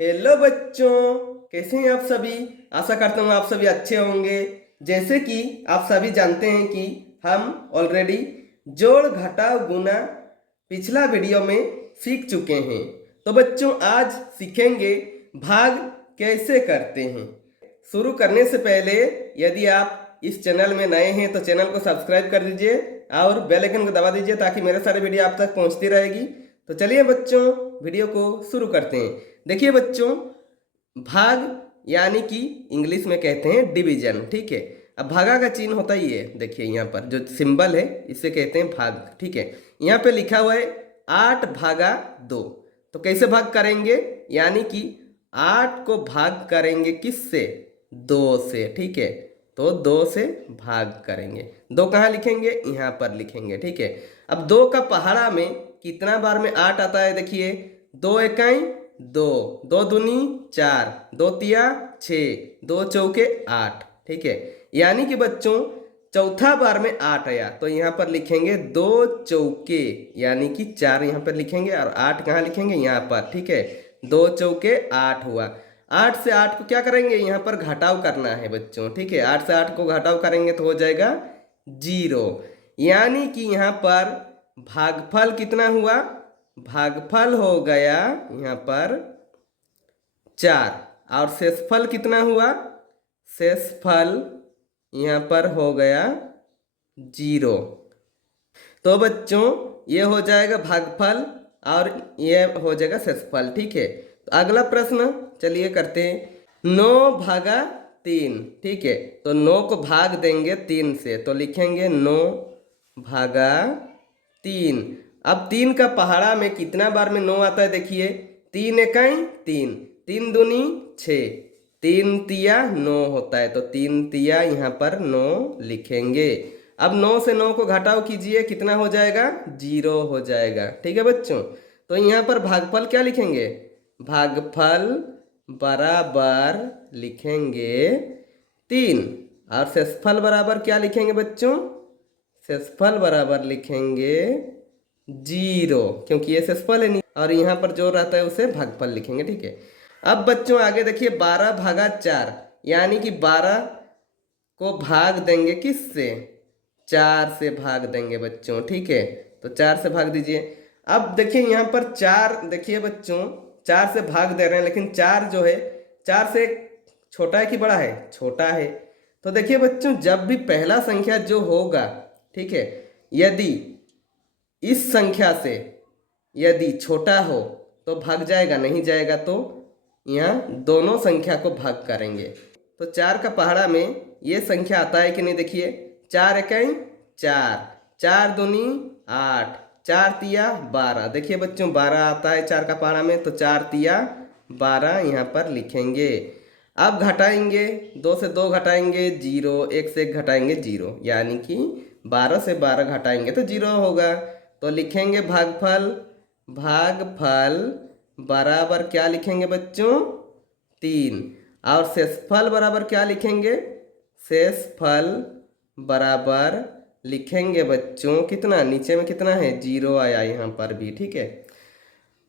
Hello बच्चों, कैसे हैं आप सभी। आशा करता हूँ आप सभी अच्छे होंगे। जैसे कि आप सभी जानते हैं कि हम ऑलरेडी जोड़ घटाव गुना पिछला वीडियो में सीख चुके हैं। तो बच्चों आज सीखेंगे भाग कैसे करते हैं। शुरू करने से पहले यदि आप इस चैनल में नए हैं तो चैनल को सब्सक्राइब कर दीजिए और बेल आइकन को दबा दीजिए ताकि मेरे सारे वीडियो आप तक पहुंचती रहेगी। तो चलिए बच्चों वीडियो को शुरू करते हैं। देखिए बच्चों, भाग यानी कि इंग्लिश में कहते हैं डिवीजन, ठीक है। अब भागा का चिन्ह होता ही है, देखिए यहाँ पर जो सिंबल है इसे कहते हैं भाग, ठीक है। यहाँ पे लिखा हुआ है 8/2। तो कैसे भाग करेंगे, यानी कि 8 को भाग करेंगे किससे, 2 से, ठीक है। तो 2 से भाग करेंगे। 2 कहाँ लिखेंगे, यहाँ पर लिखेंगे, ठीक है। अब 2 का पहाड़ा में कितना बार में 8 आता है, देखिए 2 इकाई 2, 2 दूनी 4, 2 तिया 6, 2 चौके 8, ठीक है। यानी कि बच्चों चौथा बार में 8 आया तो यहाँ पर लिखेंगे 2 चौके, यानी कि 4 यहाँ पर लिखेंगे और 8 कहाँ लिखेंगे, यहाँ पर, ठीक है। 2 चौके 8 हुआ। 8 से 8 को क्या करेंगे, यहाँ पर घटाव करना है बच्चों, ठीक है। 8 से 8 को घटाव करेंगे तो हो जाएगा 0। यानी कि यहाँ पर भागफल कितना हुआ, भागफल हो गया यहाँ पर 4 और शेषफल कितना हुआ, शेषफल यहाँ पर हो गया 0। तो बच्चों ये हो जाएगा भागफल और ये हो जाएगा शेषफल, ठीक है। तो अगला प्रश्न चलिए करते हैं। 9/3, ठीक है। तो 9 को भाग देंगे 3 से तो लिखेंगे 9/3। अब 3 का पहाड़ा में कितना बार में 9 आता है, देखिए 3 इकाई 3, 3 दूनी 6, 3 तिया 9 होता है तो 3 तिया यहाँ पर 9 लिखेंगे। अब 9 से 9 को घटाव कीजिए, कितना हो जाएगा, 0 हो जाएगा, ठीक है बच्चों। तो यहाँ पर भागफल क्या लिखेंगे, भागफल बराबर लिखेंगे 3 और शेषफल बराबर क्या लिखेंगे बच्चों, शेषफल बराबर लिखेंगे 0, क्योंकि ये शेषफल है नहीं और यहाँ पर जो रहता है उसे भागफल लिखेंगे, ठीक है। अब बच्चों आगे देखिए 12/4, यानी कि 12 को भाग देंगे किससे, 4 से भाग देंगे बच्चों, ठीक है। तो 4 से भाग दीजिए। अब देखिए यहाँ पर 4, देखिए बच्चों 4 से भाग दे रहे हैं लेकिन 4 जो है 4 से छोटा है कि बड़ा है, छोटा है। तो देखिए बच्चों जब भी पहला संख्या जो होगा, ठीक है, यदि इस संख्या से यदि छोटा हो तो भाग जाएगा, नहीं जाएगा तो यहाँ दोनों संख्या को भाग करेंगे। तो 4 का पहाड़ा में ये संख्या आता है कि नहीं, देखिए 4 इकाई 4, 4 दूनी 8, 4 तिया 12, देखिए बच्चों 12 आता है 4 का पहाड़ा में तो 4 तिया 12 यहाँ पर लिखेंगे। अब घटाएंगे, 2 से 2 घटाएंगे 0, 1 से 1 घटाएंगे 0, यानी कि 12 से 12 घटाएंगे तो 0 होगा। तो लिखेंगे भागफल, भागफल बराबर क्या लिखेंगे बच्चों, 3 और शेषफल बराबर क्या लिखेंगे, शेषफल बराबर लिखेंगे बच्चों कितना, नीचे में कितना है 0 आया यहाँ पर भी, ठीक है।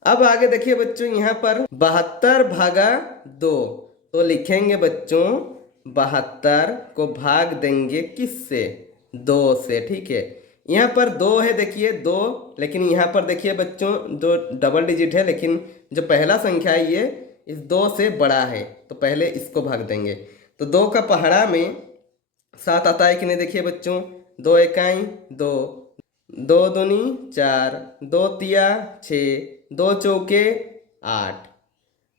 अब आगे देखिए बच्चों यहाँ पर 72/2, तो लिखेंगे बच्चों 72 को भाग देंगे किससे, 2 से, ठीक है। यहाँ पर 2 है, देखिए 2, लेकिन यहाँ पर देखिए बच्चों जो डबल डिजिट है लेकिन जो पहला संख्या है ये इस 2 से बड़ा है तो पहले इसको भाग देंगे। तो 2 का पहाड़ा में 7 आता है कि नहीं, देखिए बच्चों 2 इकाई 2, 2 दूनी 4, 2 तिया 6, 2 चौके 8,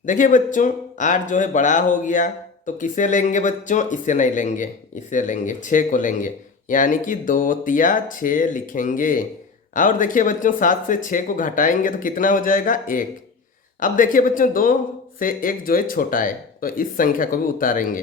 देखिए बच्चों 8 जो है बड़ा हो गया तो किसे लेंगे बच्चों, इसे नहीं लेंगे, इसे लेंगे 6 को लेंगे, यानी कि 2 तिया 6 लिखेंगे। और देखिए बच्चों 7 से 6 को घटाएंगे तो कितना हो जाएगा 1। अब देखिए बच्चों 2 से 1 जो है छोटा है तो इस संख्या को भी उतारेंगे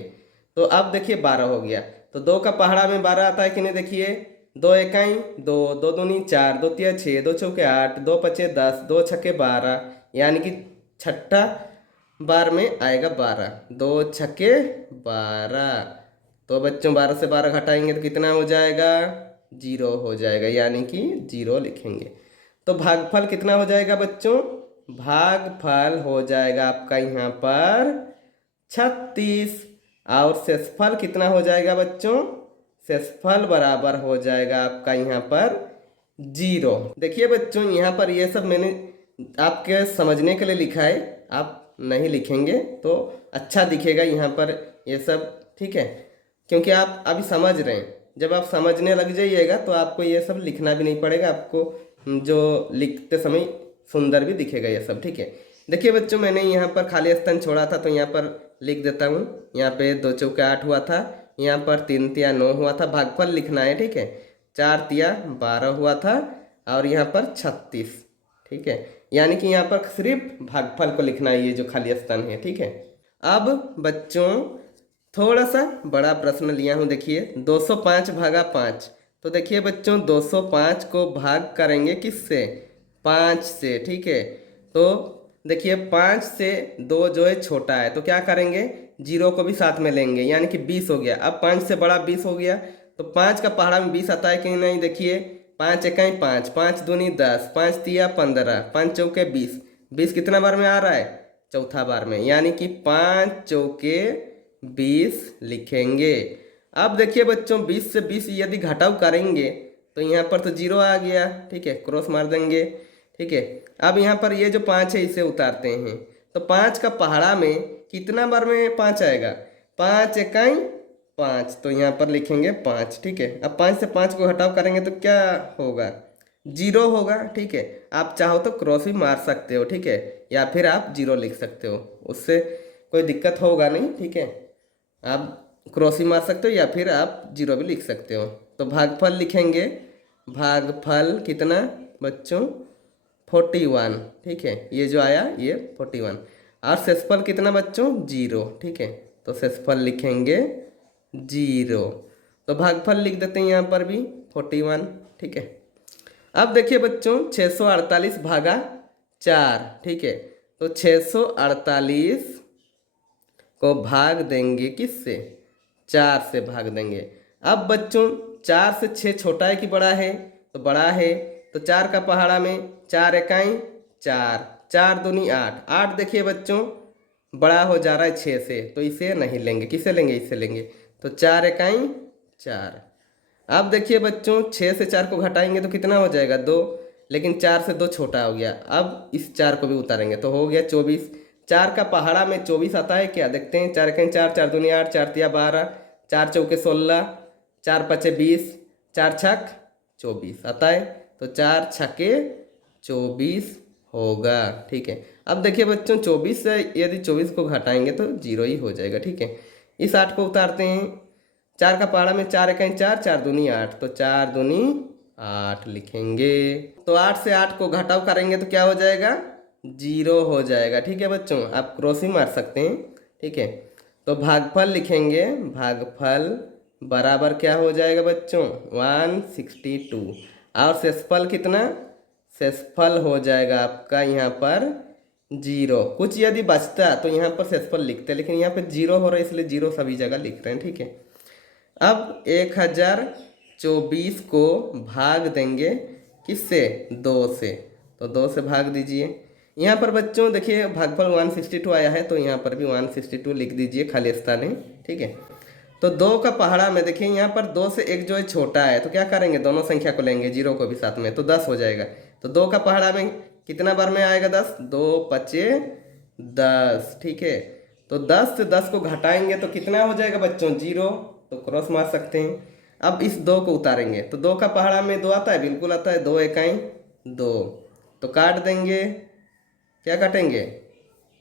तो अब देखिए 12 हो गया। तो 2 का पहाड़ा में 12 आता है कि नहीं, देखिए 2 इकाई 2, 2 दूनी 4, 2 तिया 6, 2 चौके 8, 2 पचे 10, 2 छक्के 12, यानी कि छठा बार में आएगा 12, 2 छक्के 12। तो बच्चों 12 से 12 घटाएंगे तो कितना हो जाएगा, 0 हो जाएगा, यानी कि 0 लिखेंगे। तो भागफल कितना हो जाएगा बच्चों, भागफल हो जाएगा आपका यहाँ पर 36 और शेषफल कितना हो जाएगा बच्चों? शेषफल बराबर हो जाएगा आपका यहाँ पर 0। देखिए बच्चों यहाँ पर ये सब मैंने आपके समझने के लिए लिखा है, आप नहीं लिखेंगे तो अच्छा दिखेगा यहाँ पर ये सब, ठीक है, क्योंकि आप अभी समझ रहे हैं। जब आप समझने लग जाइएगा तो आपको ये सब लिखना भी नहीं पड़ेगा, आपको जो लिखते समय सुंदर भी दिखेगा ये सब, ठीक है। देखिए बच्चों मैंने यहाँ पर खाली स्थान छोड़ा था तो यहाँ पर लिख देता हूँ। यहाँ पे 2 चौके 8 हुआ था, यहाँ पर 3 तिया 9 हुआ था, भागफल लिखना है, ठीक है। 4 तिया 12 हुआ था और यहाँ पर 36, ठीक है। यानी कि यहाँ पर सिर्फ भागफल को लिखना है, ये जो खाली स्थान है, ठीक है। अब बच्चों थोड़ा सा बड़ा प्रश्न लिया हूँ, देखिए 205 भागा 5। तो देखिए बच्चों 205 को भाग करेंगे किससे? 5 से, ठीक है। तो देखिए 5 से 2 जो है छोटा है तो क्या करेंगे? 0 को भी साथ में लेंगे, यानी कि 20 हो गया। अब 5 से बड़ा 20 हो गया तो 5 का पहाड़ा में 20 आता है कि नहीं? देखिए 5 इकाई 5, 5 दूनी 10, 5 तिया 15, 5 चौके 20। 20 कितना बार में आ रहा है? चौथा बार में, यानी कि 5 चौके 20 लिखेंगे। अब देखिए बच्चों 20 से 20 यदि घटाव करेंगे तो यहाँ पर तो 0 आ गया, ठीक है, क्रॉस मार देंगे, ठीक है। अब यहाँ पर ये जो 5 है इसे उतारते हैं तो 5 का पहाड़ा में कितना बार में 5 आएगा? 5 इकाई 5, तो यहाँ पर लिखेंगे 5, ठीक है। अब 5 से 5 को घटाव करेंगे तो क्या होगा? 0 होगा, ठीक है। आप चाहो तो क्रॉस भी मार सकते हो, ठीक है, या फिर आप 0 लिख सकते हो, उससे कोई दिक्कत होगा नहीं, ठीक है। आप क्रॉस भी मार सकते हो या फिर आप 0 भी लिख सकते हो। तो भागफल लिखेंगे, भागफल कितना बच्चों? 41, ठीक है, ये जो आया ये 41। और शेषफल कितना बच्चों? 0, ठीक है। तो शेषफल लिखेंगे 0। तो भागफल लिख देते हैं यहाँ पर भी 41, ठीक है। अब देखिए बच्चों 648 भागा 4, ठीक है। तो 648 को भाग देंगे किससे? 4 से भाग देंगे। अब बच्चों 4 से 6 छोटा है कि बड़ा है? तो बड़ा है, तो 4 का पहाड़ा में 4 इकाई 4, 4 दूनी 8, 8 देखिए बच्चों बड़ा हो जा रहा है 6 से, तो इसे नहीं लेंगे, किसे लेंगे? इसे लेंगे। तो 4 इकाई 4। अब देखिए बच्चों 6 से 4 को घटाएंगे तो कितना हो जाएगा? 2, लेकिन 4 से 2 छोटा हो गया। अब इस 4 को भी उतारेंगे तो हो गया 24। 4 का पहाड़ा में 24 आता है क्या? देखते हैं। 4 इकाई 4, 4 दूनी 8, 4 तिया 12, 4 चौके 16, 4 पचे 20, 4 छक 24 आता है। तो 4 छके 24 होगा, ठीक है। अब देखिए बच्चों 24 से यदि 24 को घटाएंगे तो 0 ही हो जाएगा, ठीक है। इस 8 को उतारते हैं। 4 का पहाड़ा में 4 इकाई 4, 4 दूनी 8, तो 4 दूनी 8 लिखेंगे। तो 8 से 8 को घटाव करेंगे तो क्या हो जाएगा? 0 हो जाएगा, ठीक है बच्चों। आप क्रॉस ही मार सकते हैं, ठीक है। तो भागफल लिखेंगे, भागफल बराबर क्या हो जाएगा बच्चों? 162। और शेषफल कितना? शेषफल हो जाएगा आपका यहाँ पर 0। कुछ यदि बचता तो यहाँ पर शेषफल लिखते, लेकिन यहाँ पर 0 हो रहा है इसलिए 0 सभी जगह लिख रहे हैं, ठीक है। अब 1024 को भाग देंगे किससे? 2 से, तो 2 से भाग दीजिए। यहाँ पर बच्चों देखिए भागफल 162 आया है तो यहाँ पर भी 162 लिख दीजिए, खाली स्थान है, ठीक है। तो 2 का पहाड़ा में देखिए यहाँ पर 2 से 1 जो है छोटा है तो क्या करेंगे? दोनों संख्या को लेंगे, 0 को भी साथ में, तो 10 हो जाएगा। तो 2 का पहाड़ा में कितना बार में आएगा? 10, 2 पचे 10, ठीक है। तो 10 से 10 को घटाएंगे तो कितना हो जाएगा बच्चों? 0, तो क्रॉस मार सकते हैं। अब इस 2 को उतारेंगे तो 2 का पहाड़ा में 2 आता है, बिल्कुल आता है, 2 इकाई 2, तो काट देंगे। क्या काटेंगे?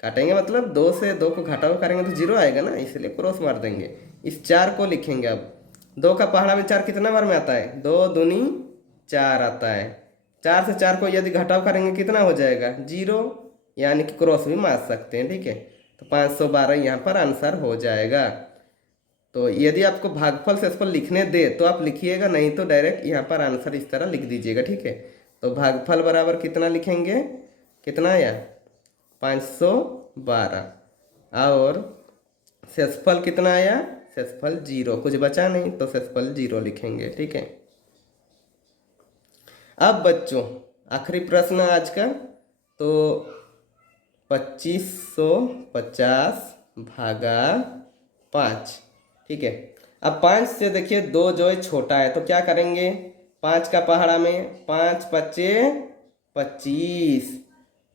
काटेंगे मतलब 2 से 2 को घटाव करेंगे तो 0 आएगा ना, इसलिए क्रॉस मार देंगे। इस 4 को लिखेंगे। अब 2 का पहाड़ा में 4 कितना बार में आता है? 2 दूनी 4 आता है। 4 से 4 को यदि घटाव करेंगे कितना हो जाएगा? 0, यानी कि क्रॉस भी मार सकते हैं, ठीक है। तो 512 यहाँ पर आंसर हो जाएगा। तो यदि आपको भागफल शेषफल लिखने दे तो आप लिखिएगा, नहीं तो डायरेक्ट यहाँ पर आंसर इस तरह लिख दीजिएगा, ठीक है। तो भागफल बराबर कितना लिखेंगे? कितना आया? 512। और शेषफल कितना आया? शेषफल 0, कुछ बचा नहीं तो शेषफल 0 लिखेंगे, ठीक है। अब बच्चों आखिरी प्रश्न आज का, तो 2550 भागा 5। ठीक है, अब 5 से देखिए 2 जो है छोटा है तो क्या करेंगे, 5 का पहाड़ा में 5 पच्चे 25।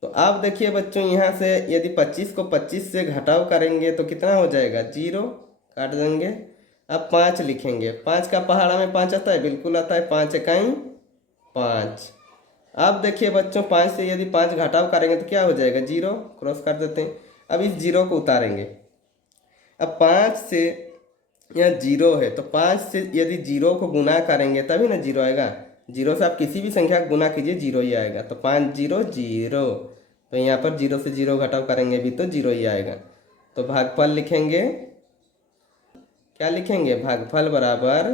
तो अब देखिए बच्चों यहाँ से यदि 25 को 25 से घटाव करेंगे तो कितना हो जाएगा, 0, काट देंगे। अब 5 लिखेंगे, 5 का पहाड़ा में 5 आता है, बिल्कुल आता है, 5 इकाई 5। अब देखिए बच्चों 5 से यदि 5 घटाव करेंगे तो क्या हो जाएगा, 0, क्रॉस कर देते हैं। अब इस 0 को उतारेंगे। अब 5 से यहाँ 0 है तो 5 से यदि 0 को गुना करेंगे तभी ना 0 आएगा। 0 से आप किसी भी संख्या को गुना कीजिए 0 ही आएगा। तो 5 0 0, तो यहाँ पर 0 से 0 घटाव करेंगे भी तो 0 ही आएगा। तो भागफल लिखेंगे, क्या लिखेंगे, भागफल बराबर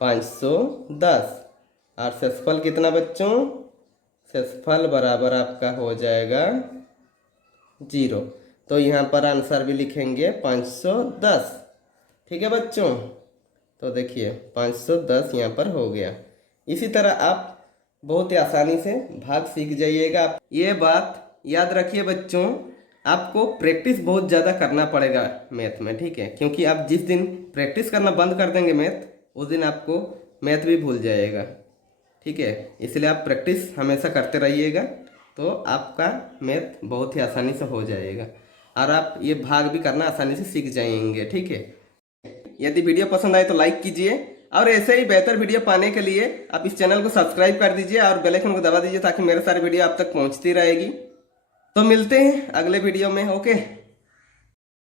510। और शेषफल कितना बच्चों, शेषफल बराबर आपका हो जाएगा 0। तो यहाँ पर आंसर भी लिखेंगे 510। ठीक है बच्चों, तो देखिए 510 यहाँ पर हो गया। इसी तरह आप बहुत ही आसानी से भाग सीख जाइएगा। ये बात याद रखिए बच्चों, आपको प्रैक्टिस बहुत ज़्यादा करना पड़ेगा मैथ में, ठीक है, क्योंकि आप जिस दिन प्रैक्टिस करना बंद कर देंगे मैथ, उस दिन आपको मैथ भी भूल जाएगा। ठीक है, इसलिए आप प्रैक्टिस हमेशा करते रहिएगा तो आपका मैथ बहुत ही आसानी से हो जाएगा और आप ये भाग भी करना आसानी से सीख जाएंगे। ठीक है, यदि वीडियो पसंद आए तो लाइक कीजिए और ऐसे ही बेहतर वीडियो पाने के लिए आप इस चैनल को सब्सक्राइब कर दीजिए और बेल आइकन को दबा दीजिए ताकि मेरे सारे वीडियो आप तक पहुंचती रहेगी। तो मिलते हैं अगले वीडियो में। ओके।